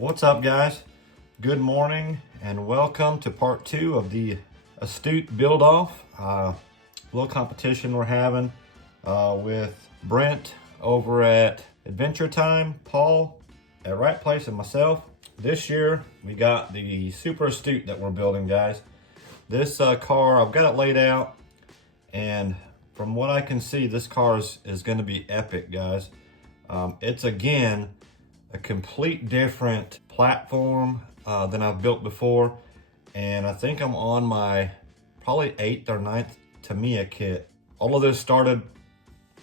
What's up, guys? Good morning and welcome to part 2 of the Astute build off. Little competition we're having with Brent over at Adventure Time, Paul at Right Place, and myself. This year we got the Super Astute that we're building, guys. This car, I've got it laid out, and from what I can see, this car is going to be epic, guys. It's again a complete different platform than I've built before, and I think I'm on my probably 8th or 9th Tamiya kit. All of this started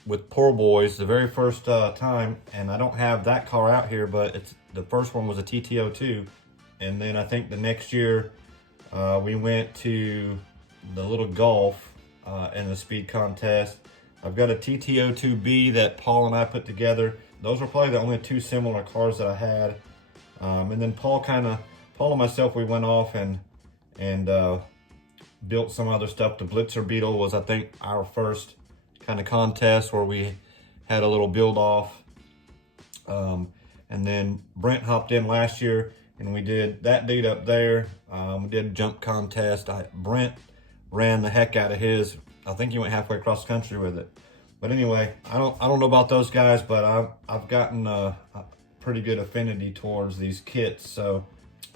with Poor Boys the very first time, and I don't have that car out here, but the first one was a PT.2, and then I think the next year we went to the little Golf in the speed contest. I've got a TT02B that Paul and I put together. Those were probably the only two similar cars that I had. And then Paul and myself, we went off and built some other stuff. The Blitzer Beetle was, I think, our first kind of contest where we had a little build off. And then Brent hopped in last year and we did that dude up there. We did a jump contest. Brent ran the heck out of his. I think he went halfway across the country with it. But anyway, I don't know about those guys, but I've gotten a pretty good affinity towards these kits. So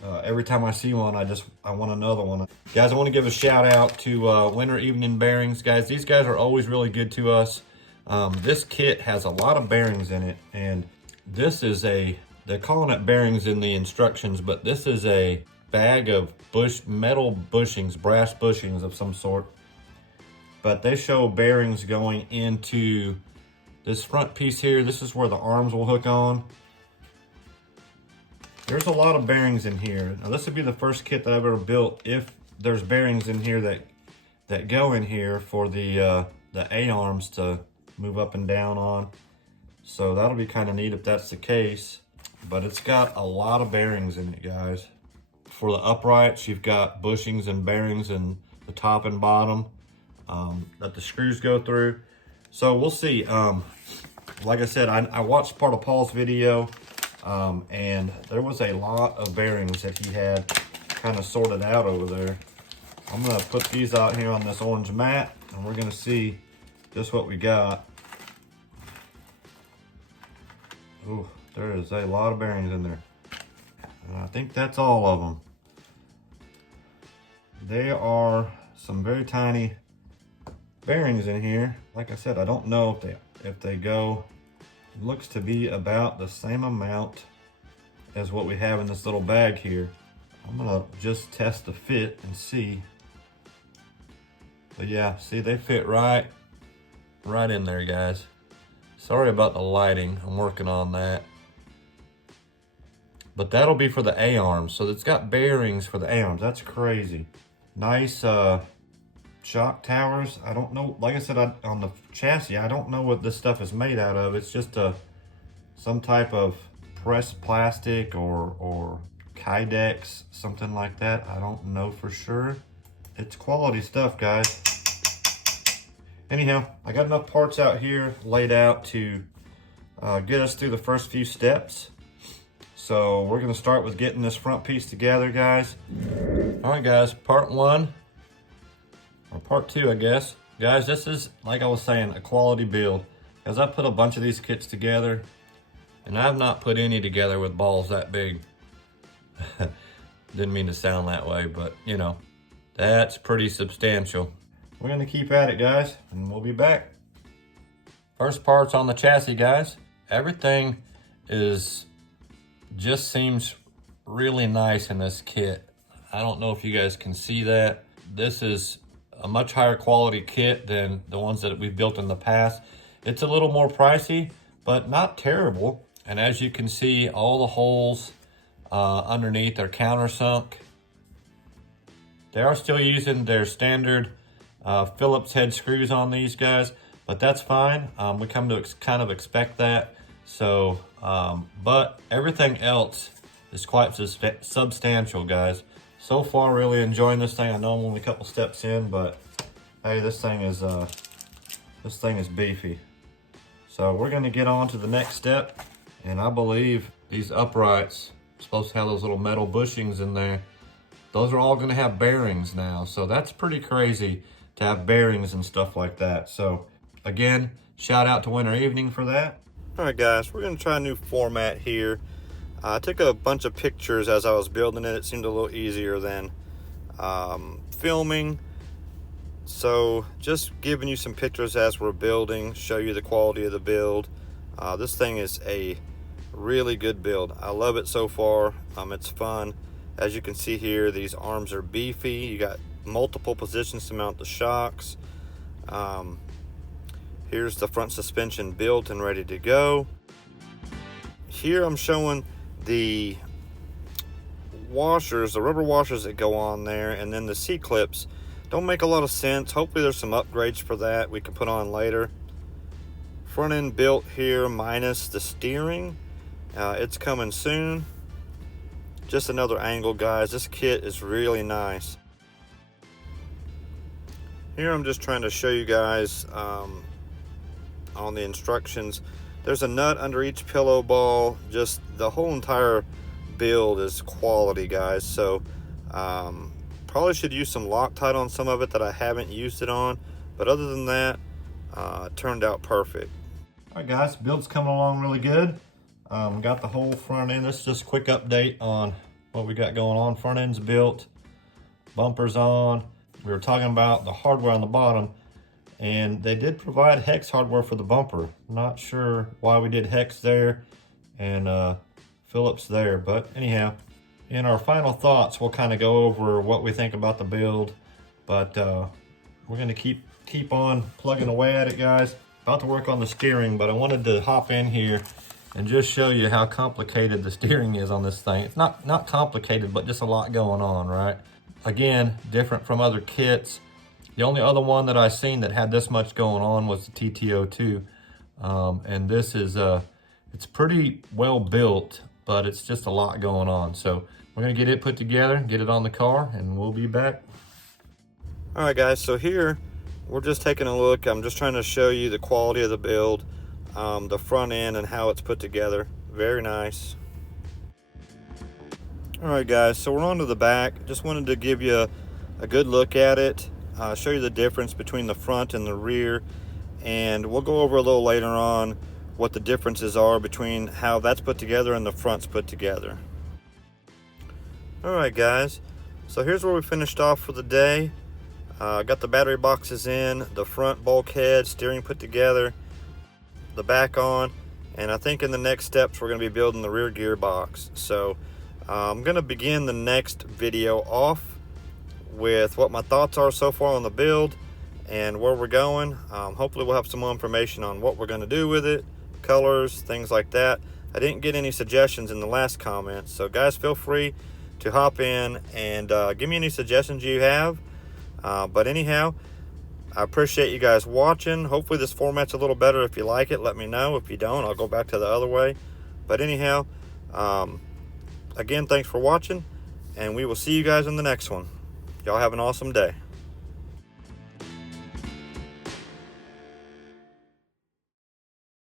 every time I see one, I want another one. Guys, I want to give a shout out to Winter Evening Bearings. Guys, these guys are always really good to us. This kit has a lot of bearings in it, and this is they're calling it bearings in the instructions, but this is a bag of metal bushings, brass bushings of some sort. But they show bearings going into this front piece here. This is where the arms will hook on. There's a lot of bearings in here. Now this would be the first kit that I've ever built if there's bearings in here that go in here for the A-arms to move up and down on. So that'll be kind of neat if that's the case. But it's got a lot of bearings in it, guys. For the uprights, you've got bushings and bearings in the top and bottom that the screws go through. So we'll see. Like I said, I watched part of Paul's video, and there was a lot of bearings that he had kind of sorted out over there. I'm gonna put these out here on this orange mat, and we're gonna see just what we got. Ooh, there is a lot of bearings in there. And I think that's all of them. They are some very tiny bearings in here. Like I said, I don't know if they go. It looks to be about the same amount as what we have in this little bag here. I'm gonna just test the fit and see. But yeah, see, they fit right in there, guys. Sorry about the lighting, I'm working on that. But that'll be for the A-arms. So it's got bearings for the A-arms. That's crazy. Nice shock towers. I don't know, like I said, on the chassis, I don't know what this stuff is made out of. It's just some type of pressed plastic or Kydex, something like that. I don't know for sure. It's quality stuff, guys. Anyhow, I got enough parts out here laid out to get us through the first few steps. So we're gonna start with getting this front piece together, guys. All right, guys, part 1. Or part 2, I guess. Guys, this is, like I was saying, a quality build. Because I put a bunch of these kits together, and I've not put any together with balls that big. Didn't mean to sound that way, but you know, that's pretty substantial. We're gonna keep at it, guys, and we'll be back. First part's on the chassis, guys. Everything just seems really nice in this kit. I don't know if you guys can see that. This is a much higher quality kit than the ones that we've built in the past. It's a little more pricey, but not terrible. And as you can see, all the holes underneath are countersunk. They are still using their standard Phillips head screws on these guys, but that's fine. We come to kind of expect that. So, but everything else is quite substantial, guys. So far, really enjoying this thing. I know I'm only a couple steps in, but hey, this thing is beefy. So we're gonna get on to the next step, and I believe these uprights supposed to have those little metal bushings in there. Those are all gonna have bearings now. So that's pretty crazy to have bearings and stuff like that. So again, shout out to Winter Evening for that. All right guys, we're gonna try a new format here. I took a bunch of pictures as I was building it. It seemed a little easier than filming. So just giving you some pictures as we're building, show you the quality of the build. This thing is a really good build. I love it so far. It's fun. As you can see here, these arms are beefy. You got multiple positions to mount the shocks. Here's the front suspension built and ready to go. Here I'm showing the washers, the rubber washers that go on there, and then the C-clips. Don't make a lot of sense. Hopefully there's some upgrades for that we can put on later. Front end built here minus the steering. It's coming soon. Just another angle, guys. This kit is really nice. Here I'm just trying to show you guys on the instructions. There's a nut under each pillow ball. Just the whole entire build is quality, guys. So probably should use some Loctite on some of it that I haven't used it on, but other than that, it turned out perfect. All right guys, build's coming along really good. Got the whole front end. This is just a quick update on what we got going on. Front end's built, bumpers on. We were talking about the hardware on the bottom, and they did provide hex hardware for the bumper. Not sure why we did hex there and Phillips there, but anyhow, in our final thoughts, we'll kind of go over what we think about the build, but we're gonna keep on plugging away at it, guys. About to work on the steering, but I wanted to hop in here and just show you how complicated the steering is on this thing. It's not complicated, but just a lot going on, right? Again, different from other kits. The only other one that I've seen that had this much going on was the PT.2, and this is it's pretty well built, but it's just a lot going on. So we're gonna get it put together, get it on the car, and we'll be back. All right guys, so here we're just taking a look. I'm just trying to show you the quality of the build, the front end and how it's put together. Very nice. All right guys, so we're on to the back. Just wanted to give you a good look at it, show you the difference between the front and the rear, and we'll go over a little later on what the differences are between how that's put together and the front's put together. All right guys, so here's where we finished off for the day. Got the battery boxes in, the front bulkhead, steering put together, the back on, and I think in the next steps we're going to be building the rear gearbox. So I'm going to begin the next video off with what my thoughts are so far on the build and where we're going. Hopefully we'll have some more information on what we're going to do with it, colors, things like that. I didn't get any suggestions in the last comment, so guys, feel free to hop in and give me any suggestions you have. But anyhow, I appreciate you guys watching. Hopefully this format's a little better. If you like it, let me know. If you don't, I'll go back to the other way. But anyhow, again, thanks for watching, and we will see you guys in the next one. Y'all have an awesome day.